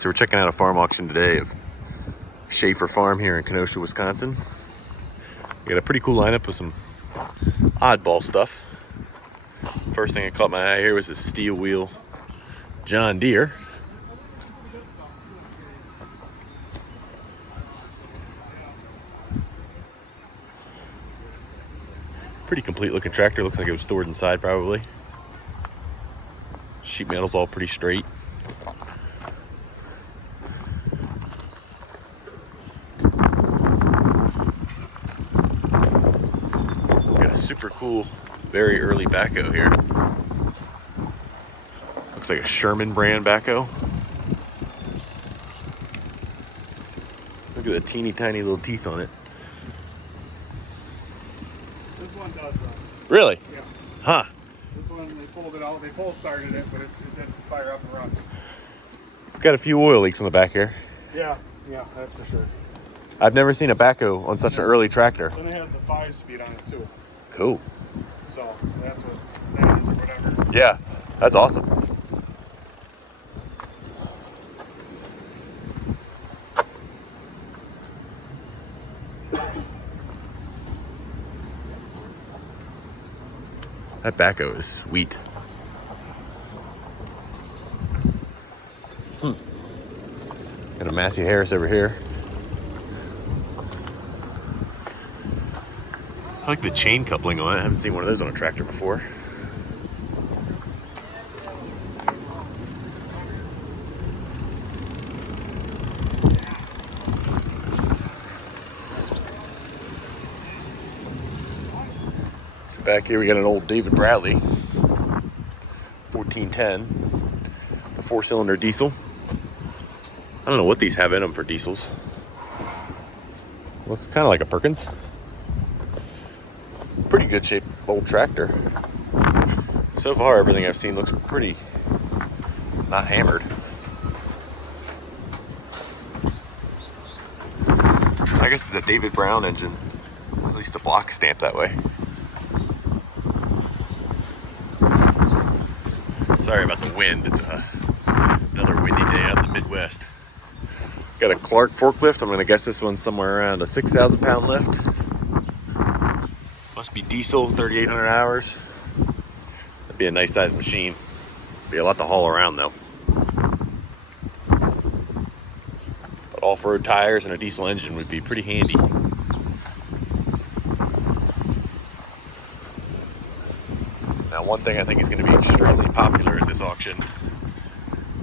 Alright, so we're checking out a farm auction today of Schaefer Farm here in Kenosha, Wisconsin. We got a pretty cool lineup with some oddball stuff. First thing that caught my eye here was this steel wheel John Deere. Pretty complete looking tractor. Looks like it was stored inside probably. Sheet metal's all pretty straight. Got a super cool, very early backhoe here. Looks like a Sherman brand backhoe. Look at the teeny tiny little teeth on it. This one does run. Really? Yeah. Huh. This one, they pulled it out. They full started it, but it didn't fire up and run. It's got a few oil leaks in the back here. Yeah, that's for sure. I've never seen a backhoe on such an early tractor. And it has the 5-speed on it too. Cool. So that's what that is or whatever. Yeah, that's awesome. That backhoe is sweet. Got a Massey Harris over here. I like the chain coupling on it. I haven't seen one of those on a tractor before. So back here we got an old David Bradley 1410, the 4-cylinder diesel. I don't know what these have in them for diesels. Looks kind of like a Perkins. Pretty good shaped old tractor. So far everything I've seen looks pretty not hammered. I guess it's a David Brown engine, at least the block stamped that way. Sorry about the wind. It's another windy day out in the Midwest. Got a Clark forklift. I'm going to guess this one's somewhere around a 6,000 pound lift. Must be diesel, 3,800 hours. That'd be a nice sized machine. Be a lot to haul around though. But off-road tires and a diesel engine would be pretty handy. Now, one thing I think is going to be extremely popular at this auction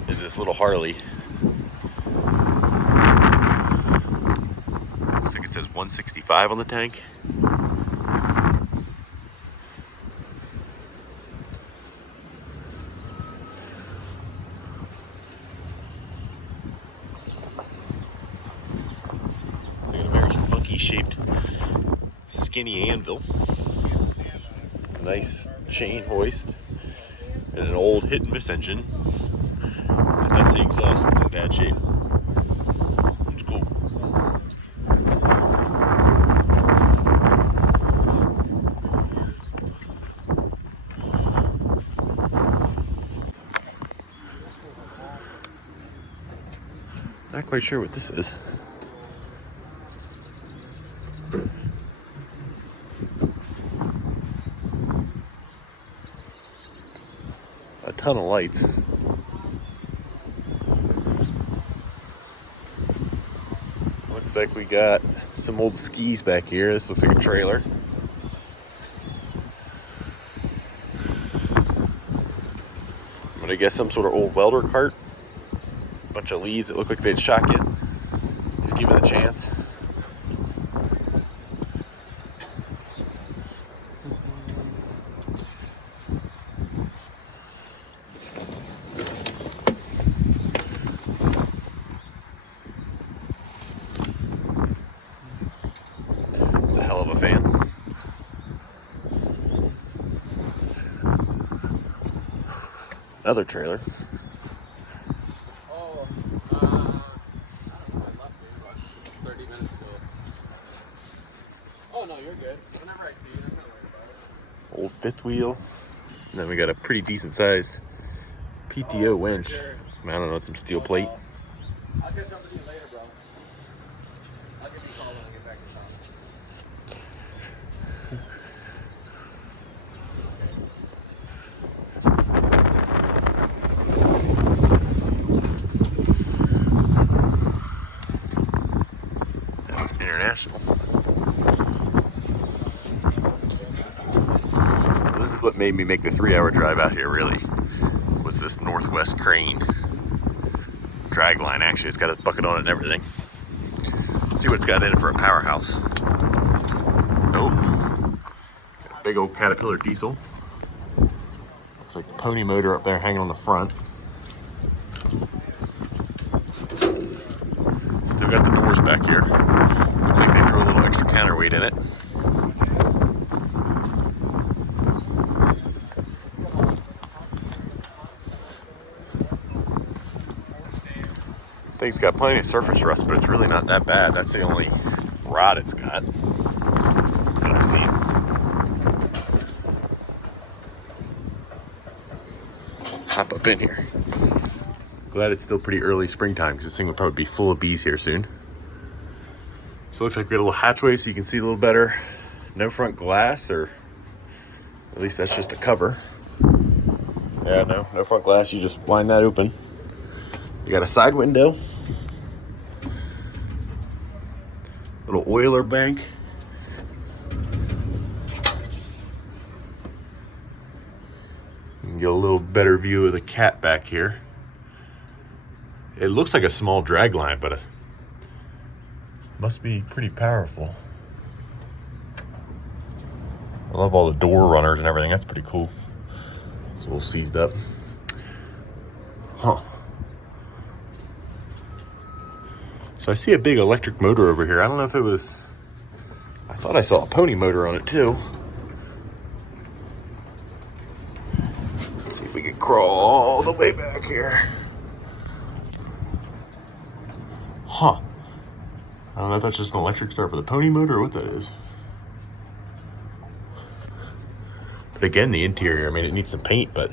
is this little Harley. Looks like it says 165 on the tank. It's got a very funky shaped, skinny anvil. Nice chain hoist and an old hit and miss engine. And that's the exhaust. It's in bad shape. It's cool. Not quite sure what this is. A ton of lights. Looks like we got some old skis back here. This looks like a trailer. I'm gonna guess some sort of old welder cart. Bunch of leaves that look like they'd shock you if given a chance. It's a hell of a fan. Another trailer. Oh, 30 minutes ago. Oh, no, you're good. Whenever I see it, I'm not worried about it. Old fifth wheel. And then we got a pretty decent sized PTO winch. I don't know, it's some steel plate. I'll catch up with you later, bro. I'll give you a call when I get back to town. That was international. This is what made me make the 3-hour drive out here, really, was this Northwest crane dragline. Actually, it's got a bucket on it and everything. Let's see what it's got in it for a powerhouse. Oh, big old Caterpillar diesel. Looks like the pony motor up there hanging on the front. Still got the doors back here. Looks like they threw a little extra counterweight in it. Thing's got plenty of surface rust, but it's really not that bad. That's the only rot it's got that I've seen. Hop up in here. Glad it's still pretty early springtime because this thing will probably be full of bees here soon. So it looks like we got a little hatchway so you can see a little better. No front glass, or at least that's just a cover. Yeah, no front glass. You just blind that open. You got a side window, little oiler bank. You can get a little better view of the cat back here. It looks like a small dragline, but it must be pretty powerful. I love all the door runners and everything. That's pretty cool. It's a little seized up. Huh. So I see a big electric motor over here. I don't know if it was, I thought I saw a pony motor on it too. Let's see if we can crawl all the way back here. Huh. I don't know if that's just an electric start for the pony motor or what that is. But again, the interior, I mean, it needs some paint, but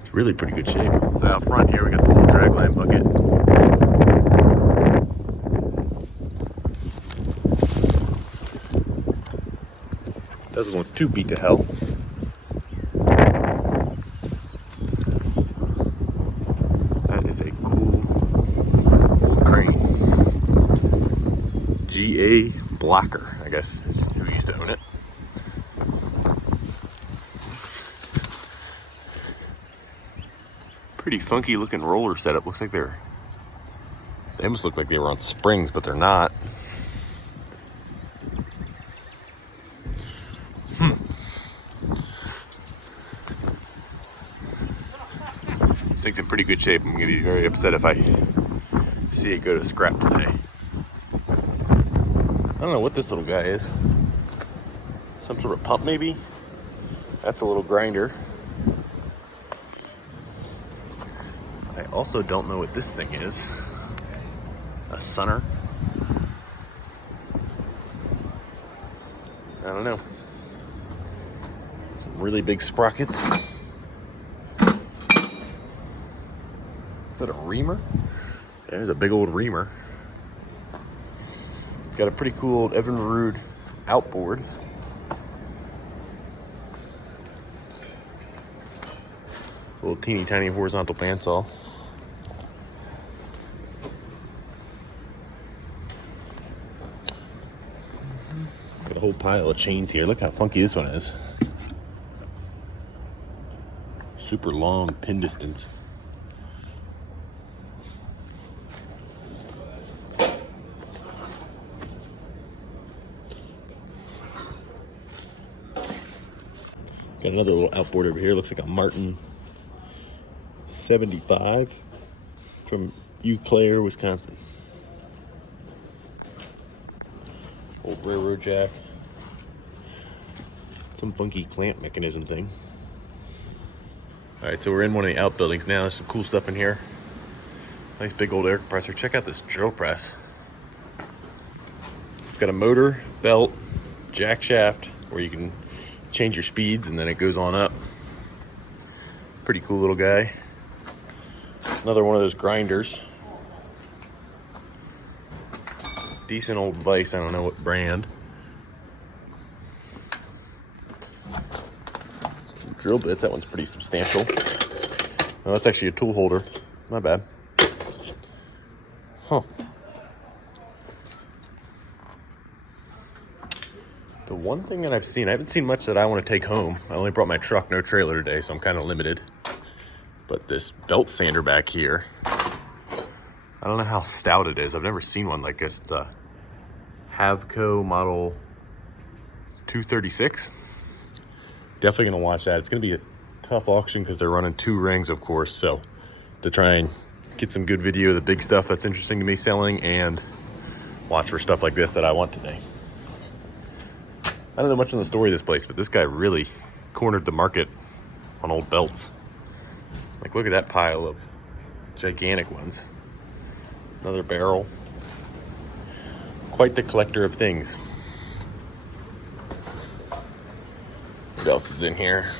it's really pretty good shape. So out front here, we got the little dragline bucket. Doesn't look too beat to hell. That is a cool old crane. G.A. Blocker, I guess, is who used to own it. Pretty funky looking roller setup. Looks like they almost look like they were on springs, but they're not. This thing's in pretty good shape. I'm gonna be very upset if I see it go to scrap today. I don't know what this little guy is. Some sort of pump maybe? That's a little grinder. I also don't know what this thing is. A sunner? I don't know. Some really big sprockets. Is that a reamer? There's a big old reamer. It's got a pretty cool old Evan Rude outboard. Little teeny tiny horizontal bandsaw. Got a whole pile of chains here. Look how funky this one is. Super long pin distance. Got another little outboard over here. Looks like a Martin 75 from Eau Claire, Wisconsin. Old railroad jack. Some funky clamp mechanism thing. Alright, so we're in one of the outbuildings now. There's some cool stuff in here. Nice big old air compressor. Check out this drill press. It's got a motor, belt, jack shaft where you can change your speeds and then it goes on up. Pretty cool little guy. Another one of those grinders. Decent old vise, I don't know what brand. Some drill bits, that one's pretty substantial. Oh, that's actually a tool holder. Not bad. Huh. The one thing that I haven't seen much that I want to take home. I only brought my truck, no trailer today, so I'm kind of limited. But this belt sander back here, I don't know how stout it is. I've never seen one like this. The Havco model 236. Definitely gonna watch that. It's gonna be a tough auction because they're running 2 rings, of course. So to try and get some good video of the big stuff that's interesting to me selling and watch for stuff like this that I want today. I don't know much on the story of this place, but this guy really cornered the market on old belts. Like, look at that pile of gigantic ones. Another barrel. Quite the collector of things. What else is in here?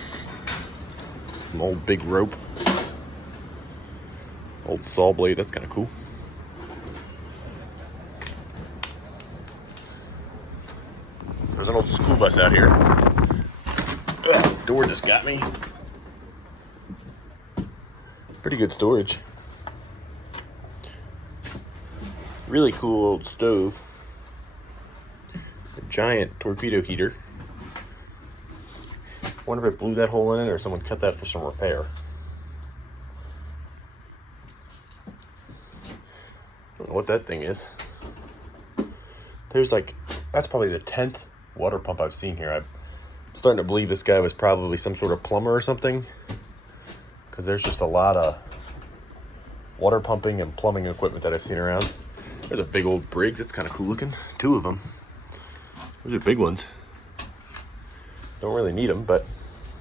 Some old big rope. Old saw blade, that's kind of cool. There's an old school bus out here. Ugh, door just got me. Pretty good storage. Really cool old stove. A giant torpedo heater. Wonder if it blew that hole in it or someone cut that for some repair. Don't know what that thing is. There's like, that's probably the 10th water pump I've seen here. I'm starting to believe this guy was probably some sort of plumber or something, because there's just a lot of water pumping and plumbing equipment that I've seen around. There's a big old Briggs. It's kind of cool looking. 2 of them. Those are big ones. Don't really need them, but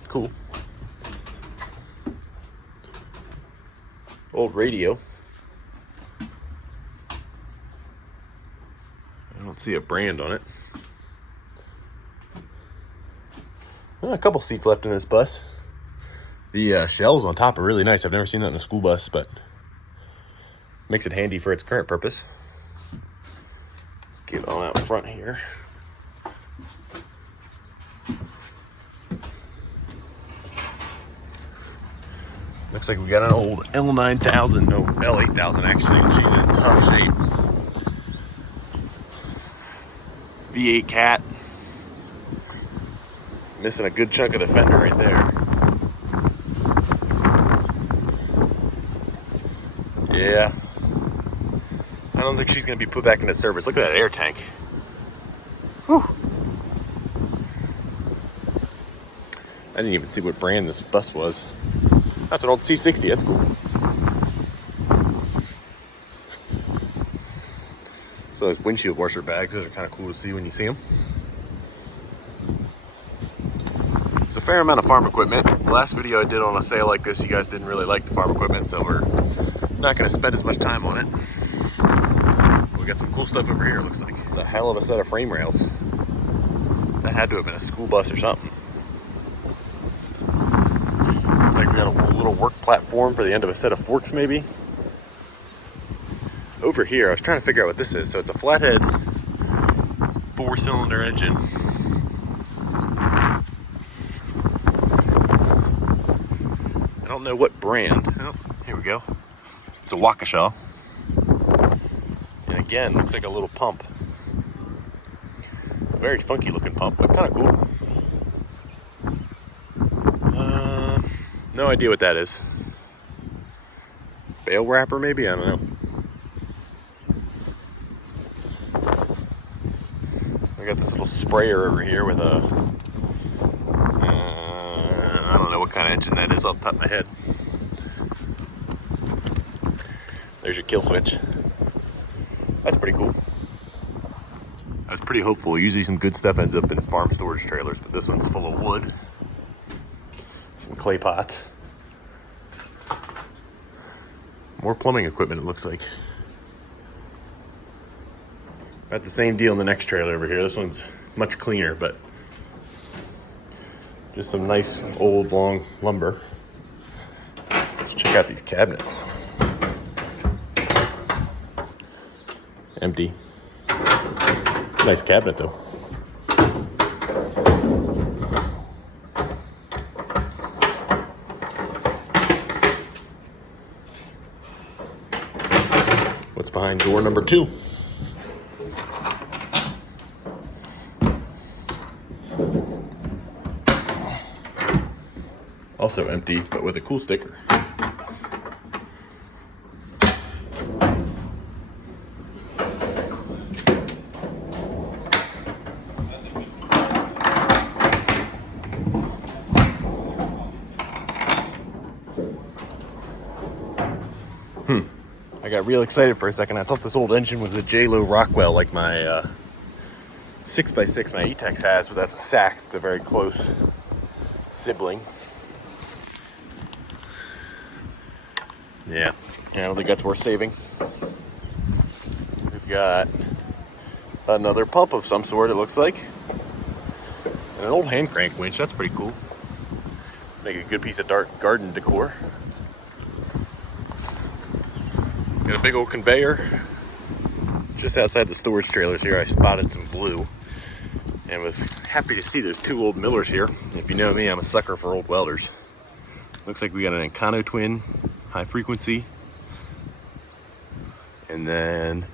cool. Old radio. I don't see a brand on it. A couple seats left in this bus. The shells on top are really nice. I've never seen that in a school bus, but makes it handy for its current purpose. Let's get on out front here. Looks like we got an old L9000, no, L8000 actually, and she's in tough shape. V8 cat. Missing a good chunk of the fender right there. Yeah. I don't think she's gonna be put back into service. Look at that air tank. Whew. I didn't even see what brand this bus was. That's an old C60, that's cool. So those windshield washer bags, those are kind of cool to see when you see them. It's a fair amount of farm equipment. The last video I did on a sale like this, you guys didn't really like the farm equipment, so we're not gonna spend as much time on it. We got some cool stuff over here, it looks like. It's a hell of a set of frame rails. That had to have been a school bus or something. Looks like we got a little work platform for the end of a set of forks, maybe. Over here, I was trying to figure out what this is. So it's a flathead 4-cylinder engine. I don't know what brand. Oh, here we go. It's a Waukesha. And again, looks like a little pump. A very funky looking pump, but kind of cool. No idea what that is. Bale wrapper maybe? I don't know. I got this little sprayer over here with a I don't know what kind of engine that is off the top of my head. There's your kill switch. That's pretty cool. I was pretty hopeful. Usually some good stuff ends up in farm storage trailers, but this one's full of wood. Some clay pots. More plumbing equipment, it looks like. Got the same deal in the next trailer over here. This one's much cleaner, but just some nice old long lumber. Let's check out these cabinets. Empty. Nice cabinet though. What's behind door number 2? Also empty, but with a cool sticker. I got real excited for a second. I thought this old engine was a J-Lo Rockwell, like my 6x6 my E-Tex has, but that's a Sachs. It's a very close sibling. Yeah, I don't think that's worth saving. We've got another pump of some sort, it looks like. And an old hand crank winch, that's pretty cool. Make a good piece of dark garden decor. Got a big old conveyor. Just outside the storage trailers here, I spotted some blue and was happy to see there's 2 old millers here. If you know me, I'm a sucker for old welders. Looks like we got an Encano twin, high frequency, and then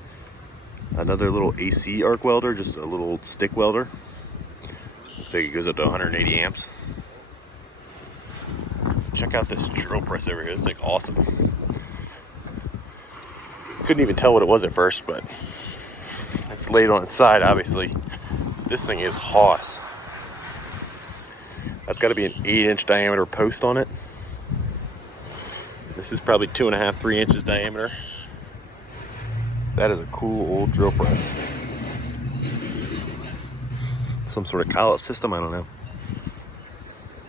another little AC arc welder, just a little stick welder. Looks like it goes up to 180 amps. Check out this drill press over here. It's like awesome. Couldn't even tell what it was at first, but it's laid on its side, obviously. This thing is Hoss. That's got to be an 8-inch diameter post on it. This is probably 2.5, 3 inches diameter. That is a cool old drill press. Some sort of collet system, I don't know.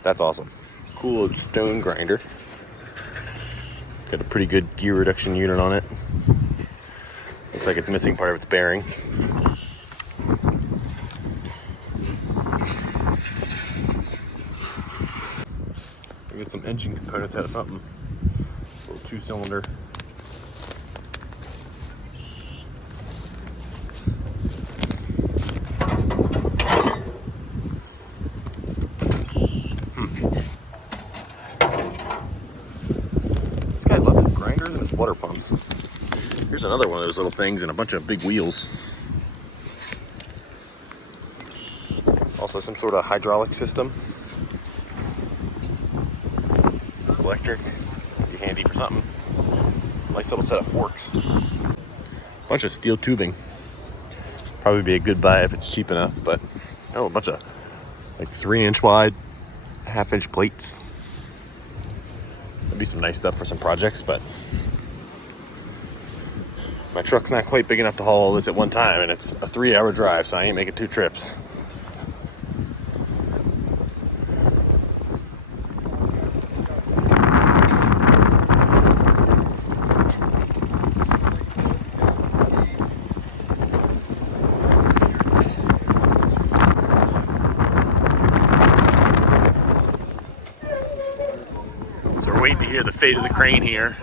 That's awesome. Cool old stone grinder. Got a pretty good gear reduction unit on it. Looks like it's missing part of its bearing. We get some engine components out of something. Little 2-cylinder. This guy loves his grinders and his water pumps. Here's another one of those little things and a bunch of big wheels. Also some sort of hydraulic system. Electric. Be handy for something. Nice little set of forks. Bunch of steel tubing. Probably be a good buy if it's cheap enough, but a bunch of like 3-inch wide, 1/2-inch plates. That'd be some nice stuff for some projects, but my truck's not quite big enough to haul all this at one time, and it's a 3-hour drive, so I ain't making 2 trips. So we're waiting to hear the fate of the crane here.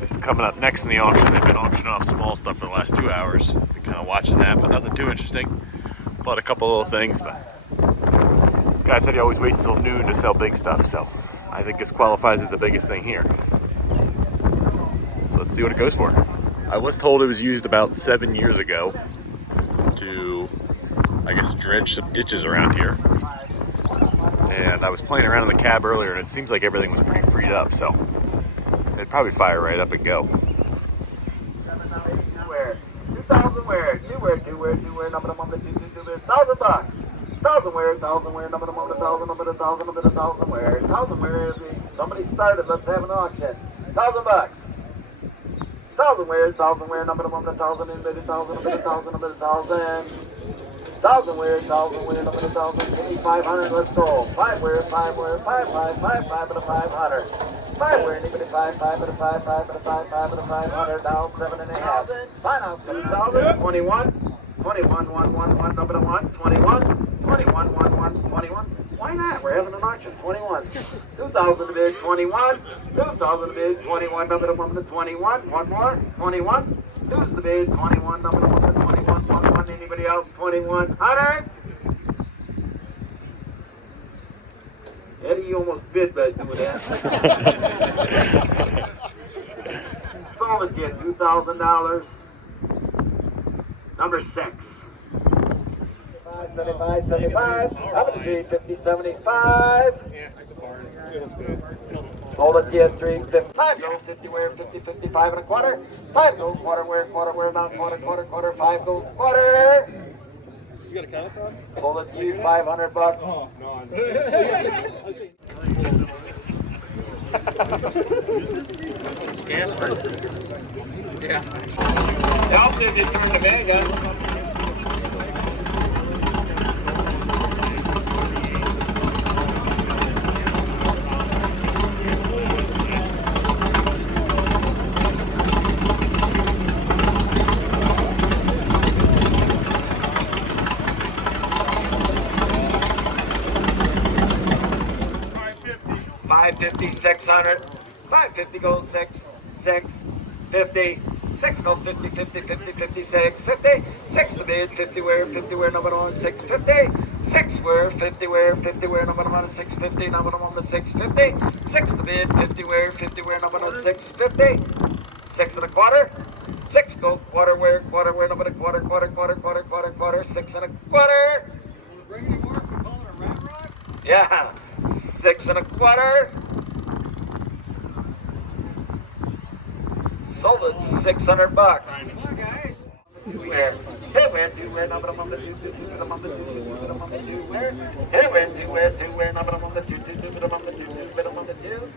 It's coming up next in the auction. They've been auctioning off small stuff for the last 2 hours. Been kind of watching that, but nothing too interesting. Bought a couple little things, but the guy said he always waits till noon to sell big stuff, so I think this qualifies as the biggest thing here. So let's see what it goes for. I was told it was used about 7 years ago to, I guess, dredge some ditches around here. And I was playing around in the cab earlier, and it seems like everything was pretty freed up, so it'd probably fire right up and go. 2,000 where? You wear, number the moment, 1,000 bucks. 1,000 where, number the moment, 1,000, number the 1,000, number the 1,000 where. 1,000 where, somebody started, let's have an auction. 1,000 bucks. 1,000 where, number the moment, 1,000, number the 1,000, number the 1,000, number the 1,000. 1,000 where, number the 1,000, give me 500, let's go. 5 where, 5 where, 5 for the 500. 5 where, give me 5 for the 5 for the 500, down 7.5. Fine out, 7,000, 21, 1, number the 1, 21, 1. Why not? We're having an auction, 21. 2,000 to bid, 21. 2,000 to bid, 21, number the 1 to 21. One more, 21. 2's the bid, 21, number the 1 to 21. 1, Anybody else? 2100. Eddie, you almost bid by doing that. Sold it to you, $2,000. Number 6. 75, 75. Up at 350, 75. Sold it to you, 355. Go 50 wear, 50, 55 and a quarter. 5 gold quarter wear, not quarter, quarter, quarter. 5 gold quarter. You got a count on? Sold it to you, $500. Oh, no. Gas for yeah. I'll see if you turn the van gun. $550, 600. 550 goes 6, 6, 50, 6 goes 50, 50, 50, 56, 50, 6 the bid, 50 wear, number 1, 650, 6 wear, 50 wear, number 1, 650, number 1, 650, 6 the bid, 50 wear, number 1, 650, 6 and a quarter, 6 goes quarter wear, number 1, quarter, 6 and a quarter. Bring any more? We call it a rat rock? Yeah, 6 and a quarter. Sold it $600. Come on, guys. Where? Hey, where, 2 wear, number 1, 2, 2, 2, number 2, 2, number 2, where? Hey, where, 2 wear, 2 wear, number 1, 2, 2, 2, number 2, 2, number 2.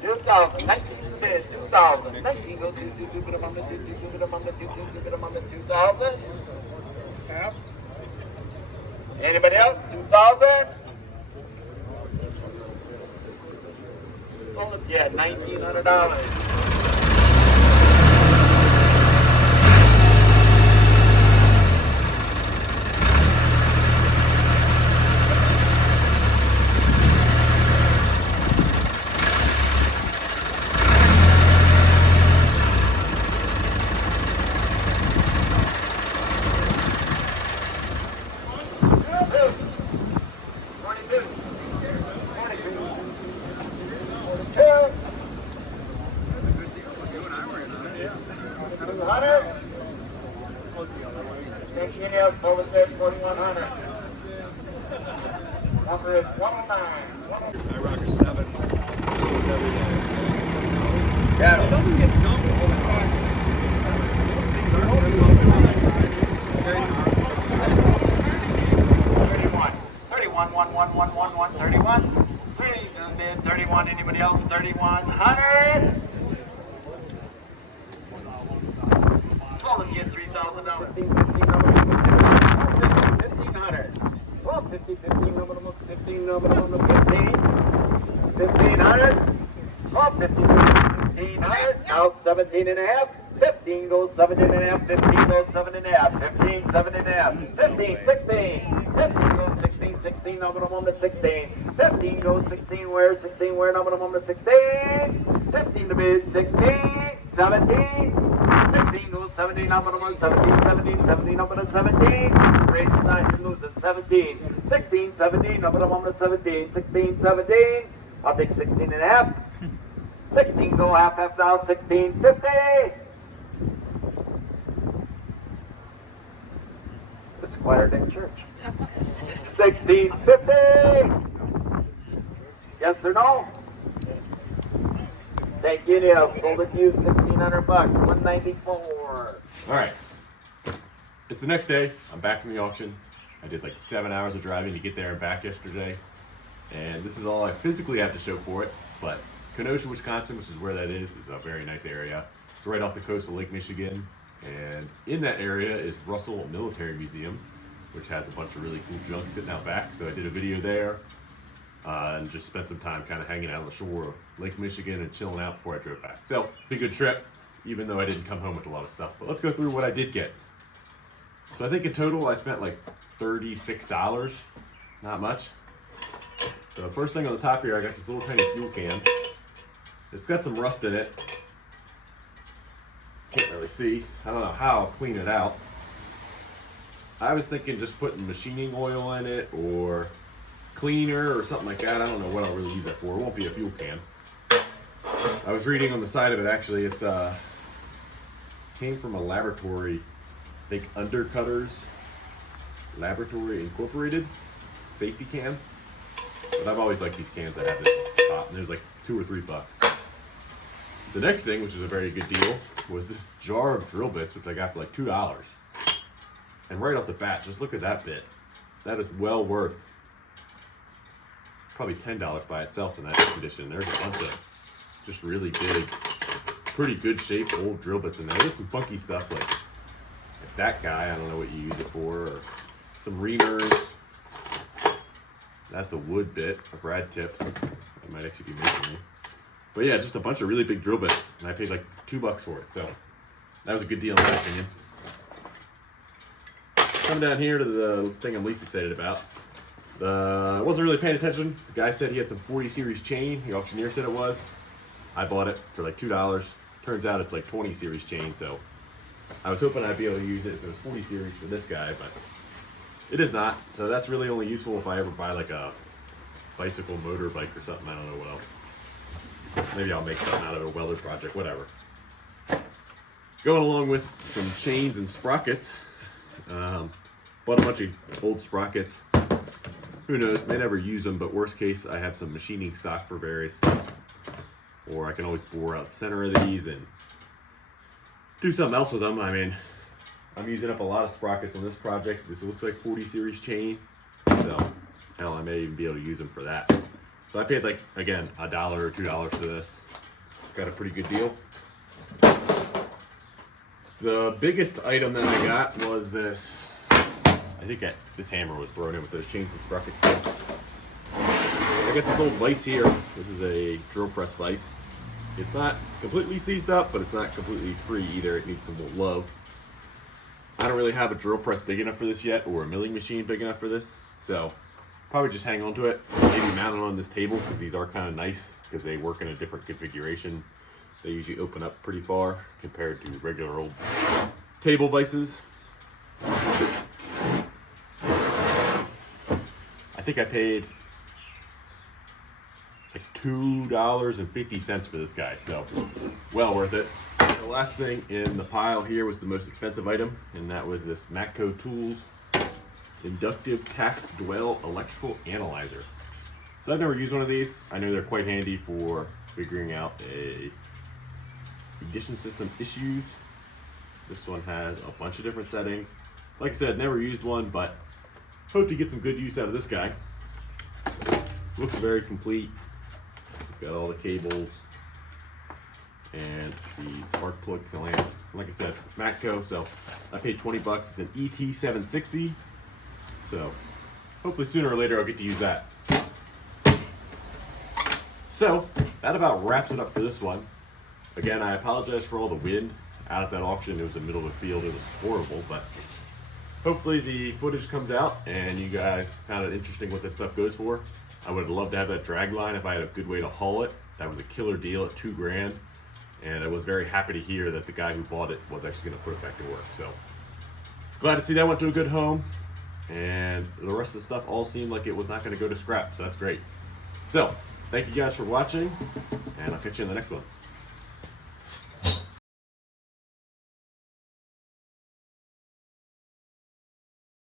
2000, 19 bid, 2000, 19 go 2, 2, 2, number 2, 2, 2, number 2, 2, 2, number 2000. Half. Anybody else? 2000. Sold it, yeah, $1,900. Sold it at 4,100. Number is 109. I rock a 7. Every day. Yeah. It doesn't get stumped all the time. Most things aren't 31, 31. 3 bid, 31. Anybody else? 3,100. Sold it at $3,000. 1,500. 50, 15, number 15, number 15. 1,500. 50, 1,500. Now 17 and a half. 15 goes 17 and a half. 15 goes 7 and a half. 15, 7 and a half. 15, 16. 15 goes 16, 16, number 1 to 16. 15 goes 16 where, number 1 to 16. 15 to bid, 16, 17. 16 goes 17, number 1, 17, 17, number 17. Race is not, you're losing. 17, 16, 17, number 1 to 17. 16, 17. I'll take 16 and a half. 16 go half now, 16, 50. It's quite our next church. 1650. Yes or no? Thank you, Neil. Sold it to you, $1,600, 194. All right. It's the next day. I'm back from the auction. I did like 7 hours of driving to get there and back yesterday. And this is all I physically have to show for it. But Kenosha, Wisconsin, which is where that is a very nice area. It's right off the coast of Lake Michigan. And in that area is Russell Military Museum, which has a bunch of really cool junk sitting out back. So I did a video there and just spent some time kind of hanging out on the shore of Lake Michigan and chilling out before I drove back. So, be a good trip, even though I didn't come home with a lot of stuff. But let's go through what I did get. So I think in total I spent like $36, not much. So the first thing on the top here, I got this little tiny fuel can. It's got some rust in it. Can't really see. I don't know how I'll clean it out. I was thinking just putting machining oil in it or cleaner or something like that. I don't know what I'll really use that for. It won't be a fuel can. I was reading on the side of it, actually, it's came from a laboratory, I think Undercutters Laboratory Incorporated safety can. But I've always liked these cans that have this top, and there's like $2 or $3. The next thing, which is a very good deal, was this jar of drill bits, which I got for like $2. And right off the bat, just look at that bit. That is well worth probably $10 by itself in that condition. There's a bunch of just really big, pretty good shaped old drill bits in there. There's some funky stuff like that guy, I don't know what you use it for, or some reamers. That's a wood bit, a brad tip. I might actually be making it. But yeah, just a bunch of really big drill bits, and I paid like $2 for it, so that was a good deal in my opinion. Coming down here to the thing I'm least excited about. I wasn't really paying attention. The guy said he had some 40 series chain. The auctioneer said it was. I bought it for like $2. Turns out it's like 20 series chain, so I was hoping I'd be able to use it if it was 40 series for this guy, but it is not. So that's really only useful if I ever buy like a bicycle motorbike or something. I don't know what else. Maybe I'll make something out of a welder project, whatever. Going along with some chains and sprockets. Bought a bunch of old sprockets. Who knows, may never use them, but worst case, I have some machining stock for various stuff. Or I can always bore out the center of these and do something else with them. I mean, I'm using up a lot of sprockets on this project. This looks like 40 series chain. So, hell, I may even be able to use them for that. So I paid like, again, $1 or $2 for this. Got a pretty good deal. The biggest item that I got was this. I think this hammer was thrown in with those chains and sprockets too. I got this old vise here. This is a drill press vise. It's not completely seized up, but it's not completely free either. It needs some more love. I don't really have a drill press big enough for this yet, or a milling machine big enough for this. So probably just hang on to it. Maybe mount it on this table, because these are kind of nice, because they work in a different configuration. They usually open up pretty far compared to regular old table vices. I think I paid like $2.50 for this guy, so well worth it. The last thing in the pile here was the most expensive item, and that was this Matco Tools Inductive Tack Dwell Electrical Analyzer. So I've never used one of these. I know they're quite handy for figuring out ignition system issues. This one has a bunch of different settings. Like I said, never used one, but hope to get some good use out of this guy. Looks very complete. Got all the cables and the spark plug clamp. Like I said, Matco, so I paid $20. It's an ET760. So hopefully sooner or later I'll get to use that. So that about wraps it up for this one. Again, I apologize for all the wind out at that auction. It was in the middle of the field. It was horrible, but hopefully the footage comes out and you guys found it interesting what that stuff goes for. I would have loved to have that drag line if I had a good way to haul it. That was a killer deal at $2 grand. And I was very happy to hear that the guy who bought it was actually going to put it back to work. So glad to see that went to a good home. And the rest of the stuff all seemed like it was not going to go to scrap. So that's great. So thank you guys for watching, and I'll catch you in the next one.